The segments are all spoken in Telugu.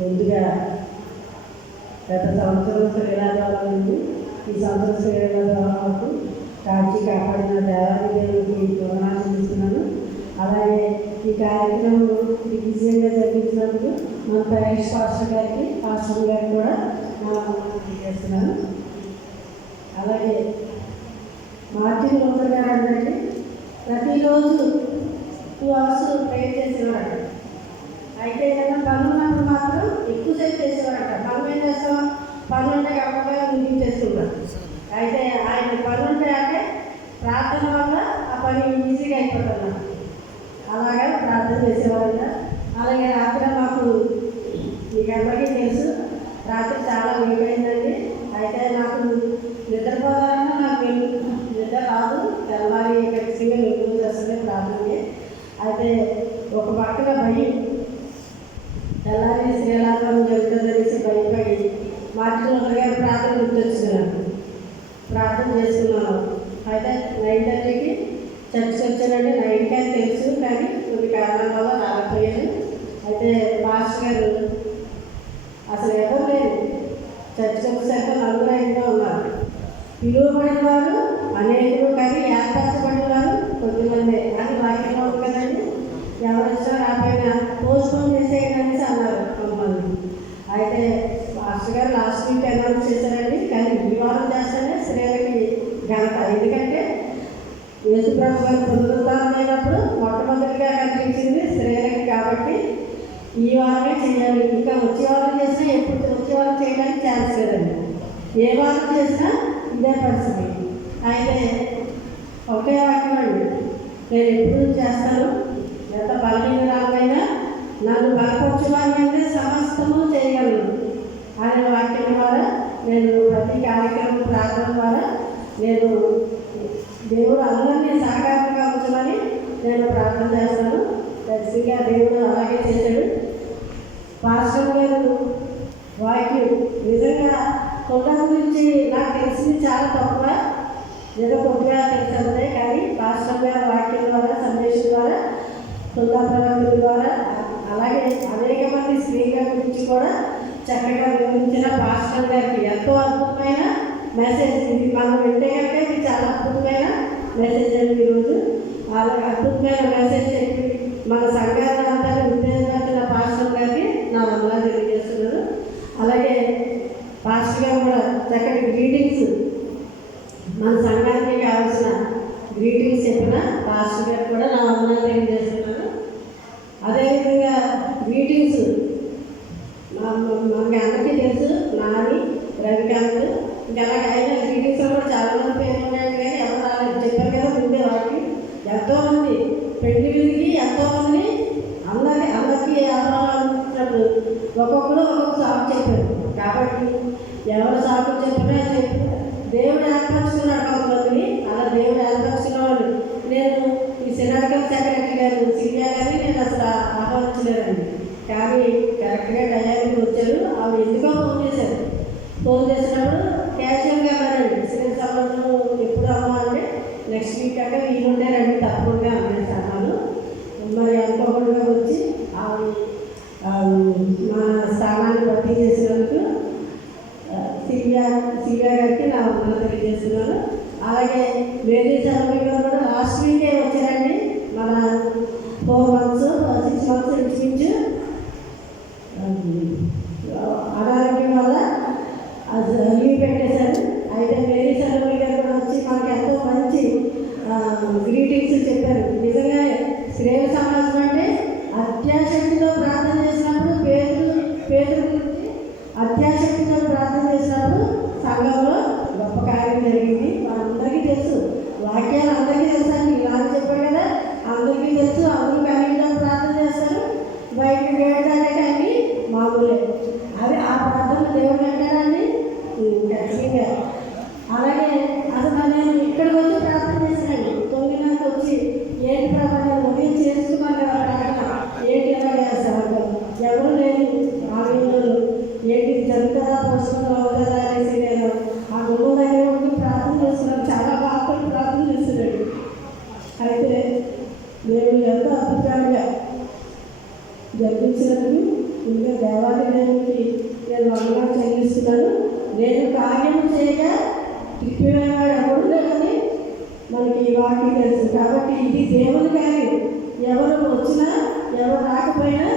ముందుగా గత సంవత్సరం శ్రీరాజావారికి ఈ సంవత్సరం శ్రీరాజావారికి కాచి కాపాడిన దేవాది దేవుడికి వందనాలు చేస్తున్నాను. అలాగే ఈ కార్యక్రమం విజయంగా జరిగించినందుకు మన ప్యారిష్ పాస్టర్ గారికి కూడా చేస్తున్నాను. అలాగే మార్టిన్ లూథర్ గారు అంటే ప్రతిరోజు 2 hours ప్రేయర్ చేసేవాడు. అయితే ఏదైనా పనులు ఉన్నప్పుడు మాత్రం ఎక్కువసేపు చేసేవాడట. పనులు ఏం చేస్తాం, పనులు ఉంటే అమ్మగా ముగించేసుకుంటాం. అయితే ఆయన పనులు ఉంటే అంటే ప్రార్థన వల్ల ఆ పని ఈజీగా అయిపోతుంది. అలాగే ప్రార్థన చేసేవాళ్ళ. అలాగే రాత్రి మాకు మీకు అందరికీ తెలుసు, రాత్రి చాలా లేట్ అయిందండి. అయితే నాకు నిద్రపోవాలన్నా నాకు నిద్ర రాదు. తెల్లవారి ఖచ్చితంగా వెలుగు చేస్తుంది ప్రార్థనకి. అయితే ఒక పక్కన భయం, తెల్లారి శ్రీరాజం జరుగుతుందనేసి భయపడి మార్టిన్ లూథర్ గారి ప్రార్థన గుర్తొచ్చినాను. ప్రార్థన చేసుకున్నాను. అయితే 9:30కి చర్చికి వచ్చానండి. 9కి అని తెలుసు, కానీ కొన్ని కారణాల వల్ల రాకపోయాను. అయితే మాస్టర్ గారు అసలు ఎవరు లేదు, చర్చికి వచ్చేసరికి 4-5గా ఉన్నారు. పిలువబడిన వారు అనేకులు, కానీ ఏర్పరచబడిన వారు కొద్దిమంది అని వాక్యంలో ఉంది కదండి. ఎవరు వచ్చినా రాకపోయినా పోస్ట్పోన్ చేసేయడానికి అన్నారు కొంతమంది. అయితే మాస్టర్ గారు లాస్ట్ వీక్ అనౌన్స్ చేశారండి, కానీ ఈ వారం చేస్తేనే స్త్రీలకి ఘనత. ఎందుకంటే యేసుప్రభు గారు పునరుద్ధానం అయినప్పుడు మొట్టమొదటిగా కనిపించింది స్త్రీలకి. కాబట్టి ఈ వారమే చేయాలి. ఇంకా వచ్చే వారం చేసినా ఎప్పుడు వచ్చే వారం చేయడానికి ఛాన్స్ లేదండి. ఏ వారం చేసినా ఇదే పరిస్థితి. అయితే ఒకే వాక్యం అండి, నేను ఎప్పుడు చేస్తాను, ఎంత బలహీనరాలైనా నన్ను బలపరచువాలంటే సమస్తము చేయగలను అనే వాక్యం ద్వారా నేను ప్రతి కార్యక్రమం ప్రార్థన ద్వారా నేను దేవుడు అందరినీ సహకారంగా ఉంచమని నేను ప్రార్థన చేస్తాను. ఖచ్చితంగా దేవుడు అలాగే చేశాడు. పాస్టర్ గారు వాక్యం నిజంగా కొండ గురించి నాకు తెలిసింది చాలా తక్కువ, ఏదో కొద్దిగా తెలుస్తుంది. కానీ పాస్టర్ గారి వాక్యం ద్వారా, సందేశం ద్వారా, సుందా ప్రవర్తన ద్వారా, అలాగే అనేక మంది స్త్రీల గురించి కూడా చక్కగా వివరించిన పాస్టర్ గారికి ఎంతో అద్భుతమైన మెసేజ్. ఇది మనం వింటే కనుక ఇది చాలా అద్భుతమైన మెసేజ్ అండి. ఈరోజు అలాగే అద్భుతమైన మెసేజ్ చెప్పి మన సంఘాన్ని అంతా ఉద్దేశించిన పాస్టర్ గారికి నా వందనాలు తెలియజేస్తున్నాను. అలాగే పాస్టర్ గారు కూడా చక్కటి గ్రీటింగ్స్, మన సంఘానికి కావాల్సిన గ్రీటింగ్స్ చెప్పిన పాస్టర్ గారు కూడా నా వందనాలు తెలియజేస్తున్నాను. అదేవిధంగా గ్రీటింగ్స్ మనకి అందరికీ తెలుసు, నాని, రవికాంత్, ఇంకా అలాగే అయినా గ్రీటింగ్స్లో కూడా చాలామంది పేర్లు ఉన్నాయి. కానీ ఎవరు రాలేదు, చెప్పారు కదా ముందే. వాటికి ఎంతోమంది పెళ్లి విధికి ఎంతోమంది అందరికీ ఆహ్వానించినప్పుడు ఒక్కొక్కరు ఒక్కొక్క సాకు చెప్పారు. కాబట్టి ఎవరు సాకు చెప్పినా దేవుడు ఏర్పరచుకున్నాడు కొంతమందిని. అలా దేవుడు ఏర్పరచుకున్న వాళ్ళు నేను ఈ సినారికల్ సెక్రటరీ గారు సిరియా గారిని నేను అసలు ఆహ్వానించలేదండి. కానీ కరెక్ట్గా టయానికి వచ్చారు. ఆవిడ ఎందుకో ఫోన్ చేశారు. ఫోన్ చేసినప్పుడు క్యాషువల్గా అన్నారండి, సిరి సంబంధం ఎప్పుడు అమ్మా అంటే నెక్స్ట్ వీక్ అంటే వీలుండే రండి తప్పకుండా అనేసి అన్నాను. మరి అనుకోకుండా వచ్చి ఆవిడ మా స్థానాన్ని భర్తీ చేసినందుకు సిరియా గారికి నా వందనాలు తెలియజేస్తున్నాను. అలాగే వేరే చదువు గారు కూడా లాస్ట్ వీకే వచ్చారండి. మన 4 months 6 months ఇంచుమించు అనారోగ్యం వల్ల లీవ్ పెట్టేశారు. అయితే వేరే చదువు గారు కూడా వచ్చి మనకి ఎంతో మంచి గ్రీటింగ్స్ చెప్పారు. నిజంగా శ్రేయ సమాజం అంటే అత్యాశక్తితో ప్రార్థన చేసినప్పుడు పేదల గురించి అత్యాశక్తితో ప్రార్థన చేసినప్పుడు సంఘంలో గొప్ప కార్యం జరిగింది. మనందరికీ తెలుసు, వాక్యాలు అందరికీ తెలుసు అండి. ఇలా చెప్పారు కదా, అందరికీ తెలుసు. అందరూ కనీసం ప్రార్థన చేస్తారు. బయటకు వేయడానికే కానీ మామూలే. అది ఆ ప్రార్థన దేవుడు అంటారండి ఖచ్చితంగా. అలాగే అసలు నేను ఇక్కడికి వచ్చి ప్రార్థన చేశానండి. 9 వచ్చి ఏంటి ప్రార్థన ఉదయం చేసుకున్నాను కదా ప్రార్థన, ఏంటి ఎలా చేస్తాను, ఎవరు లేని ఆవేదనలు ఏంటి జరుగుతుందా పోషణలో అవుతుందా అనేసి నేను ఆ గురువు దగ్గర ఉండి ప్రార్థన చేస్తున్నాను. చాలా బాగా ప్రార్థన చేస్తున్నాడు. అయితే నేను ఎంతో అద్భుతంగా జరిగించినందుకు ఇంకా దేవాది దేవునికి నేను వందనాలు చెల్లిస్తున్నాను. నేను కార్యము చేయగా తిప్పివేవాడు ఎవరు లేదని మనకి ఈ వాక్యం తెలుసు. కాబట్టి ఇది దేవుని కార్యం. ఎవరు వచ్చినా ఎవరు రాకపోయినా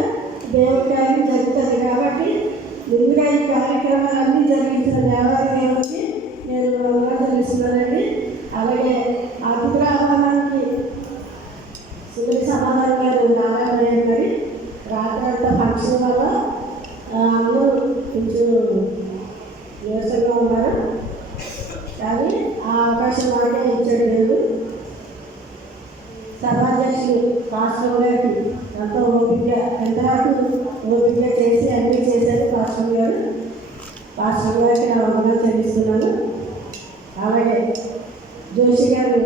దేవుని కార్యం జరుగుతుంది. కాబట్టి ముందుగా ఈ కార్యక్రమాలన్నీ జరిగించిన దేవాది దేవునికి నేను వందనాలు చెల్లిస్తున్నానండి. అలాగే ఆర్థిక ఆహ్వానానికి సుదీర్ సమాధానం గారు నారాయణ గారి రాత్రి ఫంక్షన్ వల్ల అందరూ కొంచెం నీరసంగా ఉన్నారు. కానీ ఆ అవకాశం వాడే ఇచ్చాడు దేవుడు. సభాధ్యక్షుడు పాస్టర్ గారికి ఎంతో ఎంతవరకు ఓపిక చేసి అన్నీ చేశారు పాస్టర్ గారు. పాస్టర్ గారికి నా వందనాలు చెల్లిస్తున్నాను. అలాగే జోషి గారు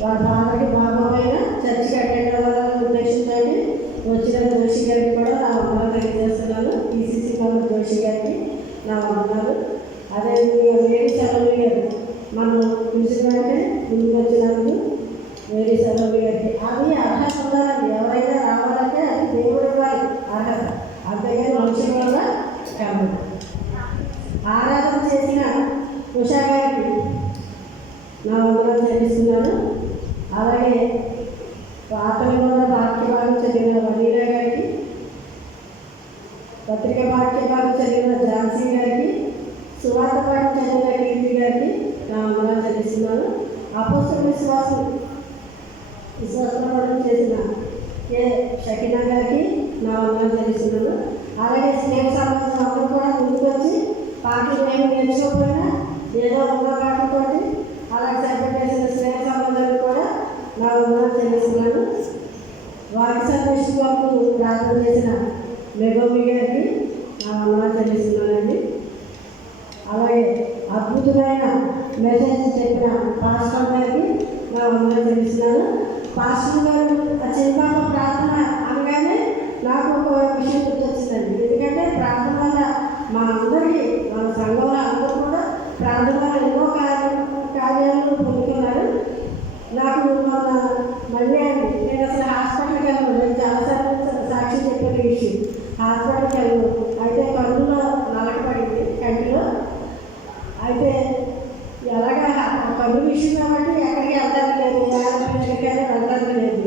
వాళ్ళ ఫాదర్కి బాగోపోయిన చర్చికి అటెండ్ అవ్వాలనే ఉద్దేశంతో వచ్చిన జోషి గారికి కూడా నా వందనాలు తెలియజేస్తున్నాను. ఈసీసీ మెంబర్ జోషి గారికి నా వందనాలు. అదేవిధంగా వేడి చలవి గారు మనం పిలిచినట్టే ముందుకు వచ్చినందుకు వేడి చలవి గారికి అది అర్హత ఉండాలండి. ఎవరైనా రావాలంటే అది దేవుడు ఇవ్వాలి అర్హత, అంతేగాని మనుషుల వల్ల కాదు. ఆరాధన చేసిన ఉషా గారికి నా వందనాలు చెల్లిస్తున్నాను. అలాగే వార్తల్లో వాక్యభాగం చదివిన వనీరా గారికి, పత్రిక వాక్యభాగం చదివిన ఝాన్సీ గారికి, సువార్త పాఠం చదివిన కీర్తి గారికి నా వందనాలు చెల్లిస్తున్నాను. అపోస్తల విశ్వాసం చేసిన కే షకీనా గారికి నా వందనాలు చెల్లిస్తున్నాను. అలాగే స్నేహ సమాజం అందరూ కూడా ముందుకు వచ్చి పాటలు మేము నేర్చుకోకపోయినా ఏదో ఉన్న పాటలతో అలాగే సెలబ్రేట్ చేసిన స్నేహ సమాజానికి కూడా నా వందనాలు చెల్లిస్తున్నాను. వారి సందేశం వరకు ప్రార్థన చేసిన మెగోమి గారికి నా వందనాలు చెల్లిస్తున్నానండి. అలాగే అద్భుతమైన మెసేజ్ చెప్పిన పాస్టర్ గారికి నా వందనాలు చెల్లిస్తున్నాను. పాస్టర్ గారు ఆ చిన్నపాప ప్రార్థన అనగానే నాకు ఒక విషయం గుర్తొచ్చిందండి. ఎందుకంటే ప్రార్థన వల్ల మనందరికీ మన సంఘంలో అందరూ కూడా ప్రార్థన వల్ల ఎన్నో కార్యాలను పొందుతున్నారు. నాకు మన మళ్ళీ అండి నేను అసలు హాస్పిటల్కి వెళ్ళను. నేను చాలాసార్లు సాక్షి చెప్పిన విషయం. హాస్పిటల్కి వెళ్ళను. అయితే కన్నులో నలకపడింది, కంటిలో. అయితే ఎలాగా కన్ను విషయం కాబట్టి ఎక్కడికి వెళ్ళడానికి లేదు, ఎక్కడికైనా వెళ్ళడానికి లేదు.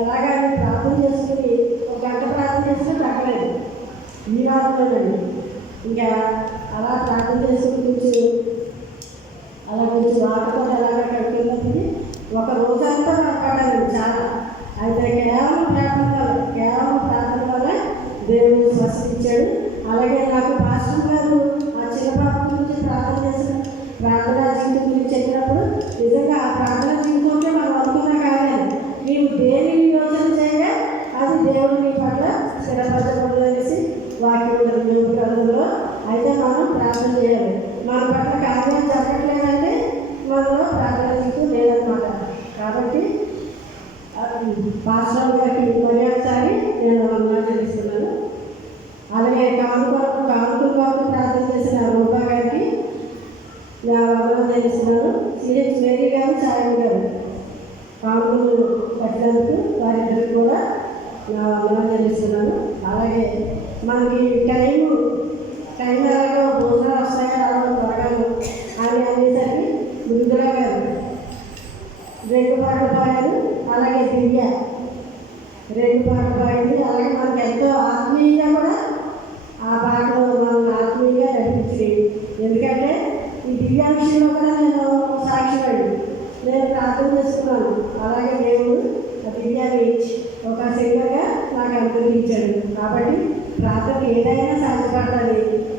ఎలాగా ప్రార్థన చేసుకుని ఒక గంట ప్రార్థన చేసుకుని తగ్గలేదు ఈ వారంలోనండి. ఇంకా అలా ప్రార్థన చేసుకుని కూర్చొని అలా కొంచెం వాటితో ఎలాగ కడుతున్నది ఒక రోజంతా పడాలి చాలా. అయితే కేవలం ప్రార్థన వల్ల దేవుడు స్వస్థించాడు. అలాగే నాకు పాస్టర్ గారు ఆ చిన్నపాప గురించి ప్రార్థన చేసిన ప్రార్థనా జీవితం గురించి చెప్పినప్పుడు నిజంగా ఆ ప్రార్థనా జీవితంలో మనం అనుకున్న కార్యాలు నీవు దేనిని యోచన చేయగా అది దేవుడు నీ పట్ల స్థిరపరచబడదు అనేసి వాక్యం గ్రంథంలో. అయితే మనం ప్రార్థన చేయాలి. మన పట్ల కార్యాలు జరగట్లేదంటే మనలో ప్రార్థన జీవితం లేదన్నమాట. కాబట్టి పాస్టర్ గారికి మరొకసారి నేను వందనాలు చెల్లిస్తున్నాను. అలాగే కానుకల వరకు ప్రార్థన చేసిన రూపా గారికి నా వందనాలు చెల్లిస్తున్నాను. సిహెచ్ మేరీ గారు, చాయ్ గారు కానుకలు పెట్టినందుకు వారిద్దరికి కూడా నా వందనాలు చెల్లిస్తున్నాను. అలాగే మనకి టైం అలాగే భోజనాలు వస్తాయి అలాగే త్వరగాను అని అనేసరికి మృదులా గారు 2 పాటలు పాడారు. అలాగే దివ్య 2 పాటలు పాడింది. అలాగే మనకి ఎంతో ఆత్మీయంగా కూడా ఆ పాటలు మనం ఆత్మీయంగా నడిపించింది. ఎందుకంటే ఈ దివ్య విషయంలో కూడా నేను సాక్షిపడి నేను ప్రార్థన చేసుకున్నాను. అలాగే దేవుడు ఆ దివ్యాన్ని ఒక సింగర్గా నాకు అనుగ్రహించాడు. కాబట్టి ప్రార్థన ఏదైనా సాధ్యపడాలి.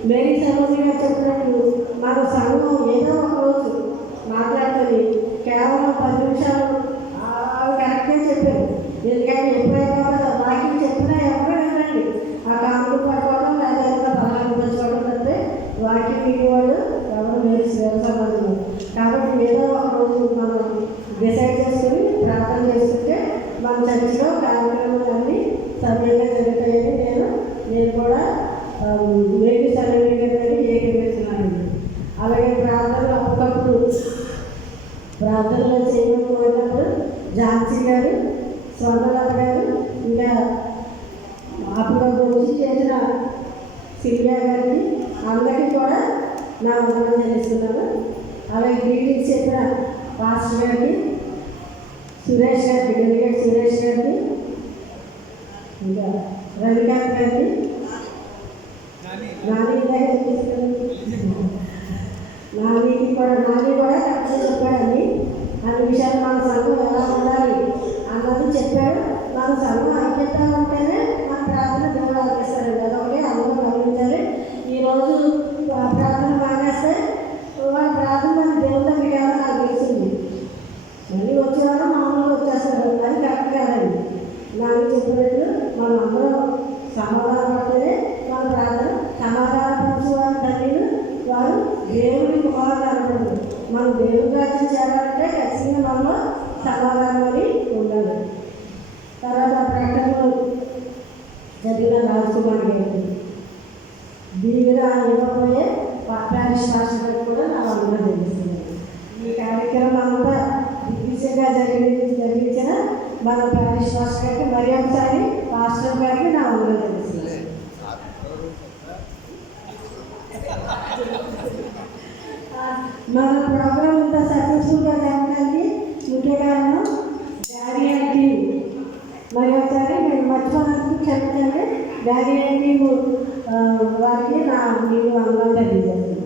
మేరీ సమస్యగా చెప్పినట్టు మన సంఘం ఏదో ఒక రోజు మాట్లాడుతుంది. కేవలం 10 నిమిషాలు కరెక్ట్గా చెప్పారు. ఎందుకంటే ఎప్పుడైనా వాక్యం చెప్పినా ఎవరు వినండి. ఆ కానుకలు పడుకోవడం లేదా బలాన్ని పంచుకోవడం అంటే వాక్యం వినేవాళ్ళు ఎవరు మేరీ సమాజంలో. కాబట్టి ఏదో ఒక రోజు మనం డిసైడ్ చేసుకుని ప్రార్థన చేసుకుంటే మన చర్చిలో కార్యక్రమాలన్నీ సమయంగా జరుగుతాయని నేను కూడా మేరీ సర్వీ గారిని ఏకీభవిస్తున్నానండి. అలాగే ప్రార్థనలు అప్పుడప్పుడు ప్రార్థనలో చేయకపోయినప్పుడు ఝాన్సీ గారు, స్వర్ణలత గారు సిల్వియా గారికి అందరికీ కూడా నా వందనాలు చెల్లిస్తున్నాను. అలాగే గ్రీటింగ్స్ చెప్పిన పాస్టర్ గారికి, సురేష్ గారికి, డెలిగేట్ సురేష్ గారికి, ఇంకా రవికాంత్ గారికి, నాని కూడా కరెక్ట్గా చెప్పాడండి. అన్ని విషయాలు మన సంఘం ఎలా ఉండాలి అన్నది చెప్పాడు. మన సంఘం ఐక్యత ఉంటేనే మన ప్రార్థన దేవుడు ఆలోచిస్తారండి. అదొకటి అందరూ గమనించాలి. ఈరోజు ప్రార్థన మానేస్తే వాళ్ళ ప్రార్థన మన దేవుడి దగ్గరికి వెళ్ళాలని నాకు తెలిసింది. మళ్ళీ వచ్చేవారు మామూలుగా వచ్చేస్తారు. అది కరెక్ట్ కాదండి. నాకు చెప్పినట్టు మనం అందరం సమాధానం పడితేనే మన ప్రార్థన సమాధానపరచువారి తల్లిని వారు దేవుడి కుమారులు అనుకుంటారు. మనం దేవుడి రాజ్యం చేరాలంటే ఖచ్చితంగా మనలో సమాధానం అని ఉండాలి. తర్వాత ప్రకటనలో జరిగిన రాజకుమారి గారికి దీవిగా ఇవ్వబోయే పట్టాభిష్ భాషలకు కూడా నా వందనాలు తెలుస్తుంది. ఈ కార్యక్రమం అంతా దిగ్విజయంగా జరిగించిన మన ప్యారిష్ మాస్టర్ గారికి మరి ఒకసారి మాస్టర్ గారికి నా వందనాలు తెలుస్తుంది. మన ప్రోగ్రాం అంతా సక్సెస్ఫుల్గా జరగడానికి ముఖ్య కారణం డాడీ అండ్ టీమ్. మరి ఒకసారి నేను మర్చిపోయినందుకు క్షమించండి. డాడీ అండ్ టీమ్ వారికి నేను వందనాలు తెలియజేస్తున్నాను.